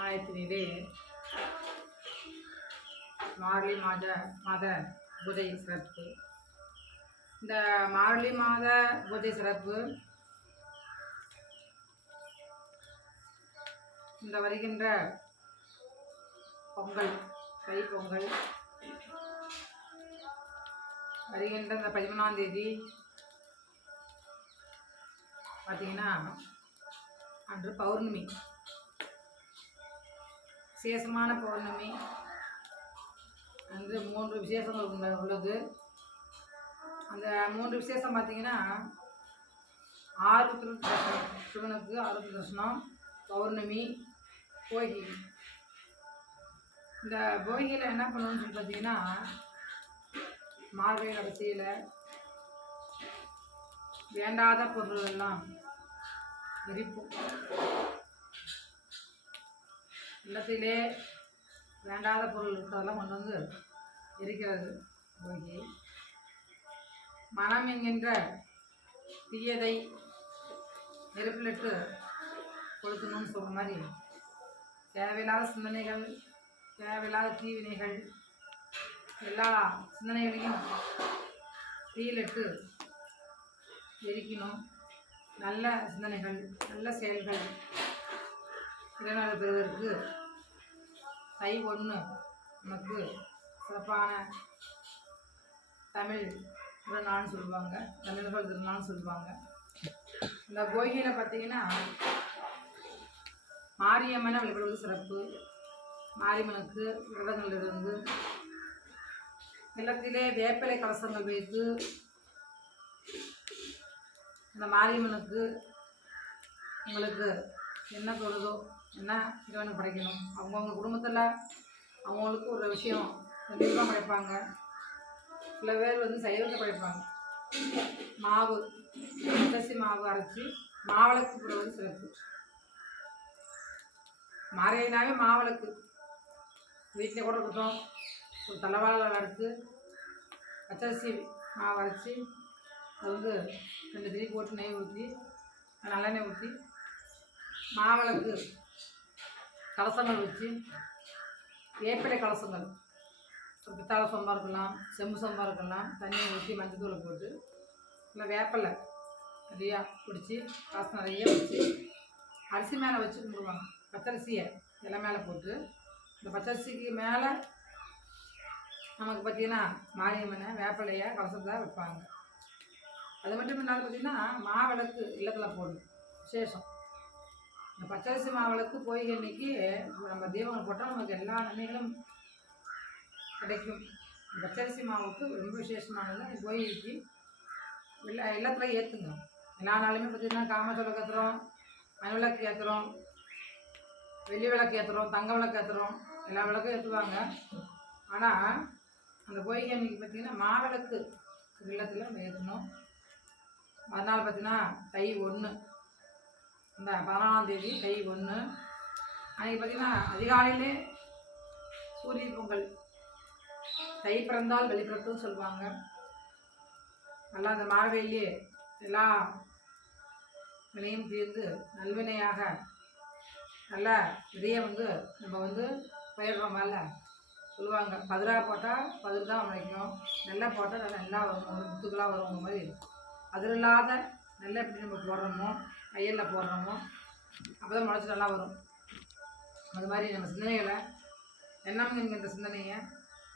ஆயத்தினிலே Marley மாத மாத பூஜை சிறப்பு. இந்த மார்லி மாத பூஜை சிறப்பு இந்த வருகின்ற பொங்கல் தை பொங்கல் வருகின்ற இந்த பதிமூணாம் தேதி பார்த்தீங்கன்னா அன்று பௌர்ணமி. விசேஷமான பௌர்ணமி. அன்று மூன்று விசேஷங்கள் உள்ள- உள்ளது. அந்த மூன்று விசேஷம் பார்த்தீங்கன்னா ஆறு தரிசனம் சிவனுக்கு ஆருத்ர தரிசனம் பௌர்ணமி போகி. இந்த போகியில் என்ன பண்ணணும்னு சொல்லி பார்த்தீங்கன்னா மார்கழி கடைசியில் வேண்டாத பொருள் எல்லாம் எரிப்போம் இல்லத்திலே வேண்டாத பொருள் இருக்கிறதெல்லாம் கொண்டு வந்து எரிக்கிறது. போகி மனம் என்கின்ற தீயதை நெருப்பிலிட்டு கொடுக்கணும்னு சொல்கிற மாதிரி தேவையில்லாத சிந்தனைகள் தேவையில்லாத தீவினைகள் எல்லா சிந்தனைகளையும் தீயிலிட்டு எரிக்கணும். நல்ல சிந்தனைகள் நல்ல செயல்கள். இறைநல பெறுவதற்கு தை ஒன்று நமக்கு சிறப்பான தமிழ் திருநாள்னு சொல்லுவாங்க. தமிழர்கள் திருநாள்னு சொல்லுவாங்க. இந்த போகியில் பார்த்தீங்கன்னா மாரியம்மனை வழிபடுவது சிறப்பு. மாரியம்மனுக்கு விரதங்களிலிருந்து நிலத்திலே வேப்பிலை கலசங்கள் வைத்து இந்த மாரியம்மனுக்கு உங்களுக்கு என்ன தோணுதோ என்ன இறைவனுக்கு படைக்கணும்? அவங்கவுங்க குடும்பத்தில் அவங்களுக்கு ஒரு விஷயம் கண்டிப்பாக படைப்பாங்க. சில பேர் வந்து சைவத்தை படைப்பாங்க. மாவு அரிசி மாவு அரைச்சி மாவிளக்கு போடுவது சிறப்பு. மாறையினாவே மாவிளக்கு. வீட்டில் கூட இருக்கட்டும் ஒரு தலைவாழை அறுத்து பச்சரிசி மாவு அரைச்சி அது வந்து ரெண்டு திரி போட்டு நெய் ஊற்றி நல்லெண்ணெய் ஊற்றி மாவிளக்கு கலசங்கள் வச்சு வேப்பிலை கலசங்கள். ஒரு பித்தாளை இருக்கலாம் செம்பு சம்பா இருக்கலாம் தண்ணியை ஊற்றி மஞ்சத்தூளை போட்டு இல்லை வேப்பிலை நிறையா பிடிச்சி காசு நிறைய வச்சு அரிசி மேலே வச்சு கும்பிடுவாங்க. பச்சரிசியை இலை மேலே போட்டு இந்த பச்சரிசிக்கு மேலே நமக்கு பார்த்தீங்கன்னா மாரியம்மனை வேப்பிலையை கலசத்தை வைப்பாங்க. அது மட்டும் இல்லாமல் பார்த்தீங்கன்னா மாவிளக்கு இல்லத்தில் போடணும். விசேஷம். இந்த பச்சரிசி மாவிளக்கு பொய்கை அன்னைக்கு நம்ம தீபங்கள் போட்டால் நமக்கு எல்லா நன்மைகளும் கிடைக்கும். பச்சரிசி மாவுக்கு ரொம்ப விசேஷமானது அந்த பொய்கைக்கு எல்லா எல்லாத்துலையும் ஏற்றுங்க எல்லா நாளுமே பார்த்தீங்கன்னா காமத்தொலை ஏற்றுறோம் மண் விளக்கு ஏற்றுறோம் வெள்ளி விளக்கு ஏற்றுறோம் தங்க விளக்கு ஏற்றுறோம் எல்லா விளக்கும் ஏற்றுவாங்க ஆனால் அந்த பொய்கை அன்னைக்கு பார்த்தீங்கன்னா மாவிளக்கு இல்லத்தில் நம்ம ஏற்றணும் மறுநாள் பார்த்தீங்கன்னா தை ஒன்று இந்த பதினாலாம் தேதி தை ஒன்று அன்றைக்கி பார்த்தீங்கன்னா அதிகாலையிலே சூரிய பொங்கல். தை பிறந்தால் வெளிப்பிறப்புன்னு சொல்லுவாங்க. நல்லா அந்த மார்கழியிலே எல்லா வினையும் தீர்ந்து நல்வினையாக நல்ல விதையை வந்து நம்ம வந்து பயிர்றோம் மேலே. சொல்லுவாங்க பதிராக போட்டால் பதிர் தான் முளைக்கும் நல்லா போட்டால் நல்லா நல்லா வரும். முத்துக்களாக வரும். மாதிரி அதில் இல்லாத நெல்லை எப்படி நம்ம போடுறோமோ வயலில் போடுறோமோ அப்போ தான் முளைச்சி நல்லா வரும். அது மாதிரி நம்ம சிந்தனைகளை எண்ணம் என்கின்ற சிந்தனையை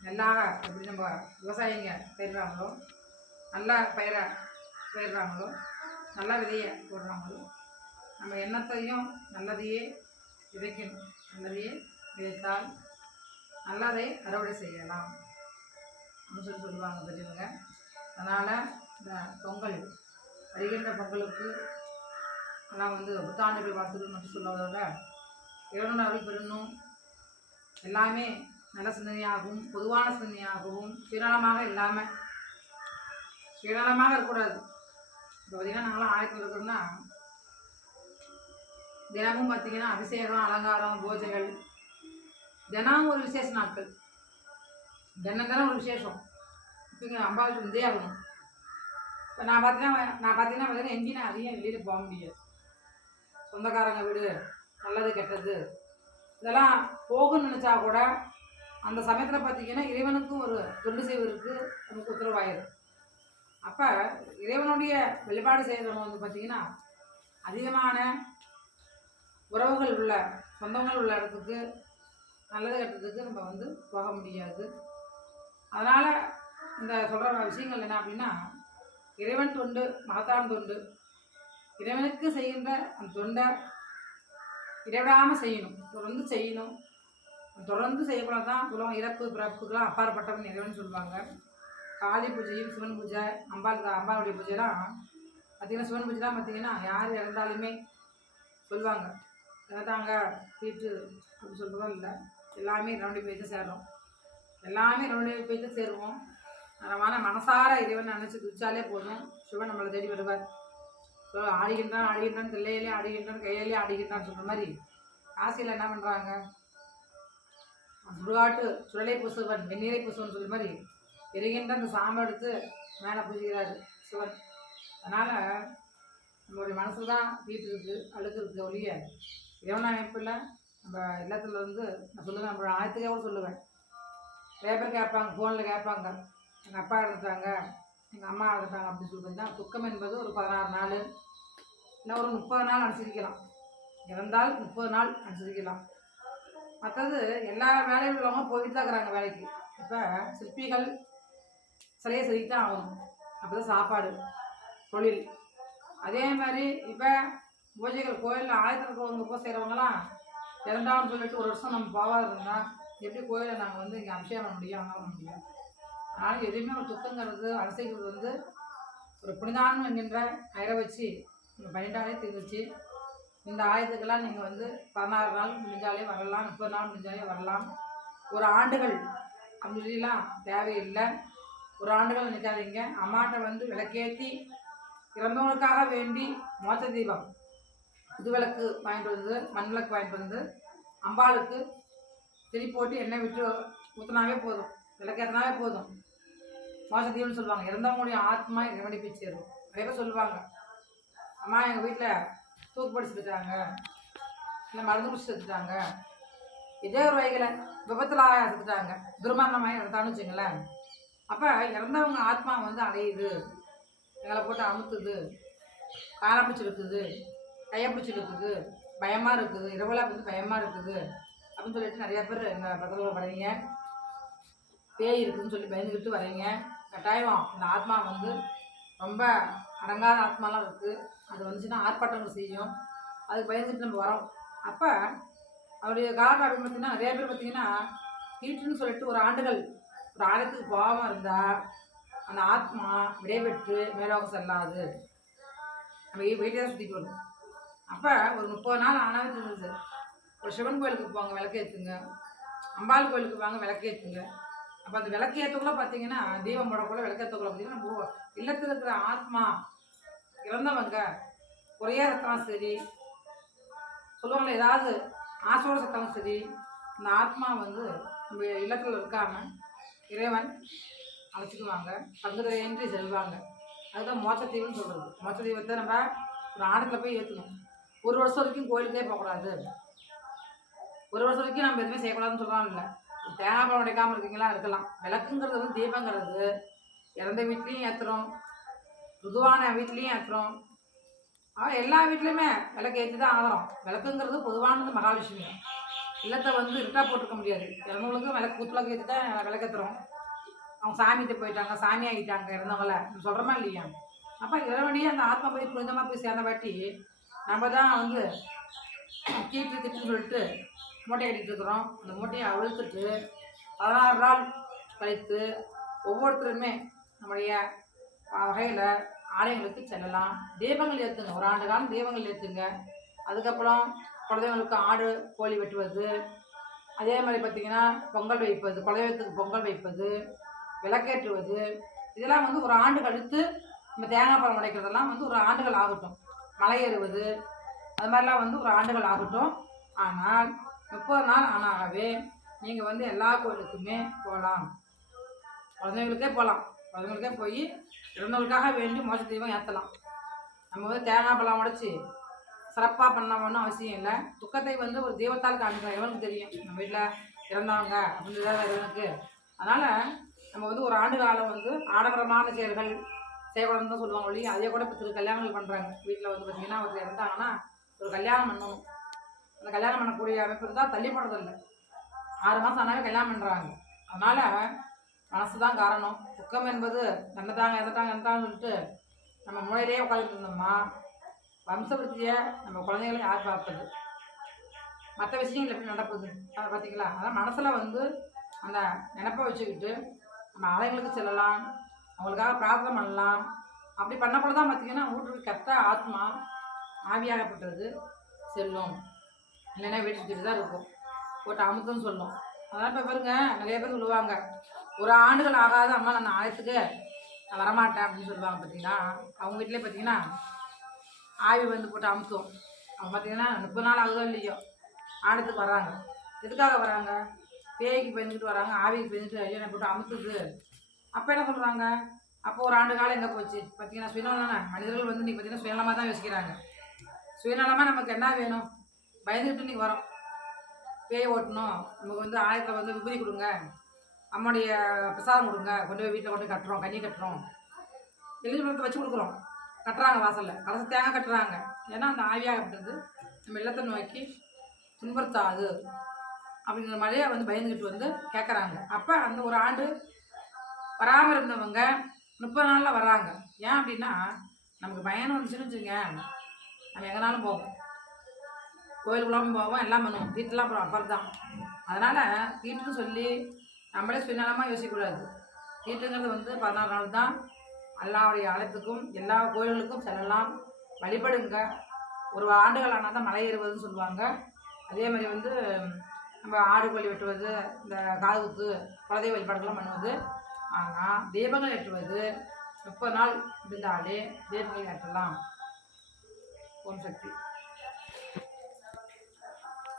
நெல்லாக எப்படி நம்ம விவசாயிங்க பயிர்றாங்களோ நல்லா பயிரை பயிர்றாங்களோ நல்ல விதையை போடுறாங்களோ நம்ம எண்ணத்தையும் நல்லதையே விதைக்கணும். நல்லதையே விதைத்தால் நல்லதை அறுவடை செய்யலாம். அப்படின்னு சொல்லி சொல்லுவாங்க பெரியவங்க. அதனால் பொங்கல் வருகின்ற பொங்கலுக்கு எல்லாம் வந்து புத்தாண்டுகள் வாழ்த்துக்கள் மட்டும் சொல்லுவதோட இறைவனோட பெருணும் எல்லாமே நல்ல சிந்தனையாகவும் பொதுவான சிந்தனையாகவும் சுயநலமாக இல்லாமல் சுயநலமாக இருக்கக்கூடாது. இப்போ பார்த்தீங்கன்னா நாங்களாம் ஆயத்தில் இருக்கிறோம்னா தினமும் பார்த்திங்கன்னா அபிஷேகம் அலங்காரம் பூஜைகள் தினமும் ஒரு விசேஷ நாட்கள். தினம் தினம் ஒரு விசேஷம். இப்போ அம்பாவுக்கு அம்பாளுக்கு இருந்தே ஆகணும் இப்போ நான் பார்த்தீங்கன்னா நான் பார்த்தீங்கன்னா பார்த்தீங்கன்னா எங்கேயும் நான் அதிகம் வெளியில் போக முடியாது. சொந்தக்காரங்க வீடு நல்லது கெட்டது. இதெல்லாம் போகணும்னு நினச்சா கூட அந்த சமயத்தில் பார்த்தீங்கன்னா இறைவனுக்கும் ஒரு தொண்டு செய்வதற்கு நமக்கு உத்தரவாயிரும். அப்போ இறைவனுடைய வழிபாடு செய்கிறவங்க வந்து பார்த்திங்கன்னா அதிகமான உறவுகள் உள்ள சொந்தங்கள் உள்ள இடத்துக்கு நல்லது கெட்டதுக்கு நம்ம வந்து போக முடியாது. அதனால் இந்த சொல்கிற விஷயங்கள் என்ன அப்படின்னா இறைவன் தொண்டு மகத்தான் தொண்டு. இறைவனுக்கு செய்கின்ற அந்த தொண்டை இடைவிடாமல் செய்யணும். தொடர்ந்து செய்யணும். தொடர்ந்து செய்யக்கூடாது தான் உலகம் இறப்பு பிறப்புக்கெல்லாம் அப்பாற்பட்டவன் இறைவன் சொல்லுவாங்க. காளி பூஜையும் சிவன் பூஜை அம்பாள் அம்பாளுடைய பூஜைலாம் பார்த்திங்கன்னா சிவன் பூஜைலாம் பார்த்திங்கன்னா யார் இறந்தாலுமே சொல்லுவாங்க. இறந்தாங்க தீட்டு அப்படின்னு சொல்கிறதும் இல்லை. எல்லாமே ரெண்டு போய் சேர்றோம். சேரும் எல்லாமே ரெண்டு போய் சேருவோம் அதனால மனசார இறைவன் நினச்சி குதிச்சாலே போதும். சிவன் நம்மளை தேடி வருவார். ஸோ ஆடுகின்றான் ஆடுகின்றான் தில்லையிலே ஆடுகின்றான் கையிலே ஆடுகின்றான் சொல்கிற மாதிரி காசியில் என்ன பண்ணுறாங்க சுடுகாட்டு சுடலை பூசுவன் வெந்நீரை பூசுவன் சொல்கிற மாதிரி எரிகின்ற அந்த சாம்பல் எடுத்து மேலே பூஜிக்கிறாரு சிவன். அதனால் நம்மளுடைய மனசு தான் தீட்டு இருக்குது அழுக்கு இருக்குது ஒழிய இறைவன அமைப்பில் நம்ம இல்லத்தில் வந்து நான் சொல்லுவேன் நம்மளோட ஆயத்துக்கே சொல்லுவேன். நிறைய பேர் கேட்பாங்க ஃபோனில் கேட்பாங்க. எங்கள் அப்பா இறந்துட்டாங்க. எங்கள் அம்மா இறந்துட்டாங்க அப்படின்னு சொல்லிட்டுனா துக்கம் என்பது ஒரு பதினாறு நாள். இல்லை ஒரு முப்பது நாள் அனுசரிக்கலாம். இறந்தால் முப்பது நாள் அனுசரிக்கலாம். மற்றது எல்லா வேலையும் உள்ளவங்க போயிட்டு தான் இருக்கிறாங்க வேலைக்கு. இப்போ சிற்பிகள் சிலையை செதுக்கி தான் ஆகணும். அப்போ தான் சாப்பாடு தொழில். அதே மாதிரி இப்போ பூஜைகள் கோயிலில் ஆயிரத்தில் வந்து போய் செய்கிறவங்களாம் இறந்தாலும் சொல்லிட்டு ஒரு வருஷம் நம்ம போகாத இருந்தால் எப்படி கோயிலில் நாங்கள் வந்து இங்கே அபிஷேகம் பண்ண முடியும் அங்கே பண்ண முடியும்? அதனால் எதுவுமே ஒரு துக்கங்கிறது அலசைக்கிறது வந்து ஒரு புனிதானம் என்கின்ற கயிறை வச்சு இந்த பன்னெண்டாலே தீர்ந்துச்சு. இந்த ஆயத்துக்கெல்லாம் நீங்கள் வந்து பதினாறு நாள் முடிஞ்சாலே வரலாம் முப்பது நாள் முடிஞ்சாலே வரலாம். ஒரு ஆண்டுகள் அப்படிலாம் தேவையில்லை. ஒரு ஆண்டுகள் நிற்காதீங்க அம்மாட்ட வந்து விளக்கேற்றி இறந்தவங்களுக்காக வேண்டி மோச்ச தீபம் இது விளக்கு வாங்கிட்டு வந்து மண் விளக்கு வாங்கிட்டு வந்து அம்பாளுக்கு திரி போட்டு எண்ணெய் விட்டு ஊற்றினாவே போதும். விளக்கேற்றினாவே போதும். மோசத்தீவுன்னு சொல்லுவாங்க. இறந்தவங்களுடைய ஆத்மா இறைவனை போய் சேரும் நிறைய பேர் சொல்லுவாங்க. அம்மா எங்கள் வீட்டில் தூக்குப்படி செத்துட்டாங்க இல்லை மருந்து குடிச்சு செத்துட்டாங்க இதே ஒரு வகையில் விபத்தில் செத்துட்டாங்க. துர்மரணமாக இறந்தான்னு வச்சுங்களேன். அப்போ இறந்தவங்க ஆத்மா வந்து அடையுது எங்களை போட்டு அமுத்துது. காலை பிடிச்சிருக்குது கையை பிடிச்சிருக்குது பயமாக இருக்குது. இரவலாக வந்து பயமாக இருக்குது. அப்படின்னு சொல்லிட்டு நிறையா பேர் எங்கள் பக்கத்தில் வரீங்க. பேய் இருக்குதுன்னு சொல்லி பயந்துக்கிட்டு வரீங்க. கட்டாயம் இந்த ஆத்மா வந்து ரொம்ப அடங்காத ஆத்மாலாம் இருக்குது அது வந்துச்சுன்னா ஆர்ப்பாட்டங்கள் செய்யும். அதுக்கு பயந்துட்டு நம்ம வரோம். அப்போ அவருடைய காலம் பார்த்தீங்கன்னா நிறைய பேர் பார்த்தீங்கன்னா வீட்டுன்னு சொல்லிட்டு ஒரு ஆண்டுகள் ஒரு ஆழத்துக்கு போகாமல் இருந்தால் அந்த ஆத்மா விடைபெற்று மேலோகம் செல்லாது. நம்ம வீட்டை தான் சுற்றிட்டு வரணும் அப்போ ஒரு முப்பது நாள் ஆனாலும் இருந்தது ஒரு சிவன் கோயிலுக்கு போங்க விளக்கேற்றுங்க அம்பாள் கோயிலுக்கு வாங்க விளக்கேற்றுங்க அப்போ அந்த விளக்கேற்றக்குள்ள பார்த்தீங்கன்னா தீபம் போடக்குள்ள விளக்கேற்றக்குள்ள பார்த்தீங்கன்னா நம்ம இல்லத்தில் இருக்கிற ஆத்மா இறந்தவங்க குறையா சத்தம் சரி. சொல்லுவாங்களே ஏதாவது ஆசோட சத்தாலும் சரி. இந்த ஆத்மா வந்து நம்ம இல்லத்தில் இருக்காம இறைவன் அழைச்சிக்குவாங்க பங்குதையின்றி செல்வாங்க. அதுதான் மோச்ச தீவுன்னு சொல்கிறது மோச்ச தீபத்தை நம்ம ஒரு ஆடத்தில் போய் ஏற்றணும் ஒரு வருஷம் வரைக்கும் கோயிலுக்கே போகக்கூடாது. ஒரு வருஷம் வரைக்கும் நம்ம எதுவுமே செய்யக்கூடாதுன்னு சொல்கிறாங்க இல்லை தேங்காய் உடைக்காமல் இருக்கீங்களா? இருக்கலாம். விளக்குங்கிறது வந்து தீபங்கிறது. இறந்த வீட்லேயும் ஏற்றுறோம் பொதுவான வீட்லேயும் ஏற்றுறோம் ஆனால் எல்லா வீட்லேயுமே விளக்கு ஏற்றி தான் ஆகிறோம் விளக்குங்கிறது பொதுவானது மகாலட்சுமி. இல்லத்தை வந்து இருட்டாக போட்டுக்க முடியாது. இறந்தவங்களுக்கும் விளக்கு குத்துலக்கு ஏற்றி தான் விளக்கேற்றுறோம் அவங்க சாமிகிட்ட போயிட்டாங்க சாமி ஆகிட்டாங்க இறந்தவங்கள. சொல்கிறோமா இல்லையா? அப்போ இறைவனையே அந்த ஆத்மா போய் புனிதமாக போய் சேர்ந்த வாட்டி நம்ம தான் வந்து கீட்டு திட்டுன்னு சொல்லிட்டு மூட்டை கட்டிகிட்டு அந்த மூட்டையை அவிழ்த்துட்டு பதினாறு நாள் கழித்து ஒவ்வொருத்தருமே நம்முடைய வகையில் ஆலயங்களுக்கு செல்லலாம். தீபங்கள் ஏற்றுங்க ஒரு ஆண்டு காலம் தீபங்கள் ஏற்றுங்க அதுக்கப்புறம் குலதெய்வங்களுக்கு ஆடு கோழி வெட்டுவது. அதே மாதிரி பார்த்திங்கன்னா பொங்கல் வைப்பது குலதெய்வத்துக்கு பொங்கல் வைப்பது விளக்கேற்றுவது. இதெல்லாம் வந்து ஒரு ஆண்டு கழித்து நம்ம தேங்காய் பழம் உடைக்கிறதெல்லாம் வந்து ஒரு ஆண்டுகள் ஆகட்டும். மலை ஏறுவது. அது மாதிரிலாம் வந்து ஒரு ஆண்டுகள் ஆகட்டும். ஆனால் முப்பது நாள் ஆனாகவே நீங்கள் வந்து எல்லா கோயிலுக்குமே போகலாம் குழந்தைங்களுக்கே போகலாம் குழந்தைங்களுக்கே போய் இறந்தவங்களுக்காக வேண்டி மோச தெய்வம் ஏற்றலாம் நம்ம வந்து தேங்காய் பழம் உடைச்சி சிறப்பாக பண்ணணும்னு அவசியம் இல்லை. துக்கத்தை வந்து ஒரு தெய்வத்தால் காமிக்கிறோம் எவனுக்கு தெரியும். நம்ம வீட்டில் இறந்தவங்க அப்படின்னு தான் இவனுக்கு. அதனால் நம்ம வந்து ஒரு ஆண்டு காலம் வந்து ஆடம்பரமான செயல்கள் செய்யக்கூடாதுன்னு தான் சொல்லுவாங்க ஒழிய அதே கூட இப்போ திரு கல்யாணங்கள் பண்ணுறாங்க வீட்டில் வந்து பார்த்திங்கன்னா ஒருத்தர் இறந்தாங்கன்னா ஒரு கல்யாணம் பண்ணணும். அந்த கல்யாணம் பண்ணக்கூடிய அமைப்பு இருந்தால் தள்ளி போடுறதில்லை. ஆறு மாதம் ஆனாவே கல்யாணம் பண்ணுறாங்க அதனால் மனசு தான் காரணம். துக்கம் என்பது நல்லதாங்க இறந்துட்டாங்க இறந்துட்டாங்கன்னு சொல்லிட்டு நம்ம மூளையிலேயே உட்காந்துட்டு இருந்தோம்மா வம்சவருத்தியை நம்ம குழந்தைகளும் யார் பார்ப்பது? மற்ற விஷயங்கள் எப்படி நடப்புது? அதை பார்த்தீங்களா? அதான் மனசில் வந்து அந்த நினப்பை வச்சுக்கிட்டு நம்ம ஆலயங்களுக்கு செல்லலாம் அவங்களுக்காக பிரார்த்தனை பண்ணலாம். அப்படி பண்ணக்குள்ள தான் பார்த்தீங்கன்னா வீட்டுக்கு கெட்ட ஆத்மா ஆவியாகப்பட்டது செல்லும். இல்லைன்னா வீட்டு தான் இருக்கும் போட்டு அமுத்துன்னு சொல்லும். அதான் இப்போ பாருங்க நிறைய பேர் சொல்லுவாங்க ஒரு ஆண்டுகள் ஆகாத அம்மா நான் ஆயத்துக்கு நான் வரமாட்டேன் அப்படின்னு சொல்லுவாங்க பார்த்தீங்கன்னா அவங்க வீட்டிலே பார்த்தீங்கன்னா ஆவி வந்து போட்டு அமுத்தும் அவங்க பார்த்தீங்கன்னா முப்பது நாள் ஆகுதோ இல்லையோ? ஆடத்துக்கு வராங்க. எதுக்காக வராங்க? பேய்க்கு பயந்துக்கிட்டு வராங்க ஆவிக்கு பயந்துட்டு ஐயோ போட்டு அமுத்துது அப்போ என்ன சொல்கிறாங்க அப்போ ஒரு ஆண்டு காலம் எங்கே போச்சு? பார்த்தீங்கன்னா சுயநலம் தானே? மனிதர்கள் வந்து இன்றைக்கி பார்த்தீங்கன்னா சுயநலமாக தான் யோசிக்கிறாங்க. சுயநலமாக நமக்கு என்ன வேணும்? பயந்துக்கிட்டு இன்றைக்கி வரோம். பேய் ஓட்டணும். நமக்கு வந்து ஆயிரத்தில் வந்து விபரி கொடுங்க. அம்மாவுடைய பிரசாதம் கொடுங்க. கொண்டு போய் வீட்டில் கொண்டு போய் கட்டுறோம். கண்ணி கட்டுறோம். எலிஜிபிளத்தை வச்சு கொடுக்குறோம். கட்டுறாங்க வாசலில். கடைசி தேங்காய் கட்டுறாங்க. ஏன்னா அந்த ஆவியாகப்பட்டது. நம்ம இல்லத்தை நோக்கி துன்புறுத்தாது. அப்படிங்கிற மாதிரியே வந்து பயந்துக்கிட்டு வந்து கேட்குறாங்க அப்போ அந்த ஒரு ஆண்டு வராமல் இருந்தவங்க முப்பது நாளில் வர்றாங்க. ஏன் அப்படின்னா நமக்கு பயணம் வந்துச்சுன்னு வச்சுங்க நம்ம எங்கேனாலும் போவோம். கோயிலுக்குள்ளாமல் போவோம் எல்லாம் பண்ணுவோம். வீட்டெலாம் அப்புறம் அப்புறம் தான் அதனால் வீட்டுன்னு சொல்லி நம்மளே சுயநலமாக யோசிக்கக்கூடாது. வீட்டுங்கிறது வந்து பதினாறு நாள் தான். எல்லாருடைய ஆலயத்துக்கும் எல்லா கோயில்களுக்கும் செல்லலாம். வழிபடுங்க. ஒரு ஆண்டுகள் ஆனால் தான் மலை ஏறுவதுன்னு சொல்லுவாங்க. அதே மாதிரி வந்து நம்ம ஆடு கோழி வெட்டுவது இந்த காதுகுத்து குலதெய்வ வழிபாடுகள்லாம் பண்ணுவது. ஆனால் தீபங்கள் ஏற்றுவது முப்பது நாள் இருந்தாலே தீபங்கள் ஏற்றலாம். ஓம் சக்தி.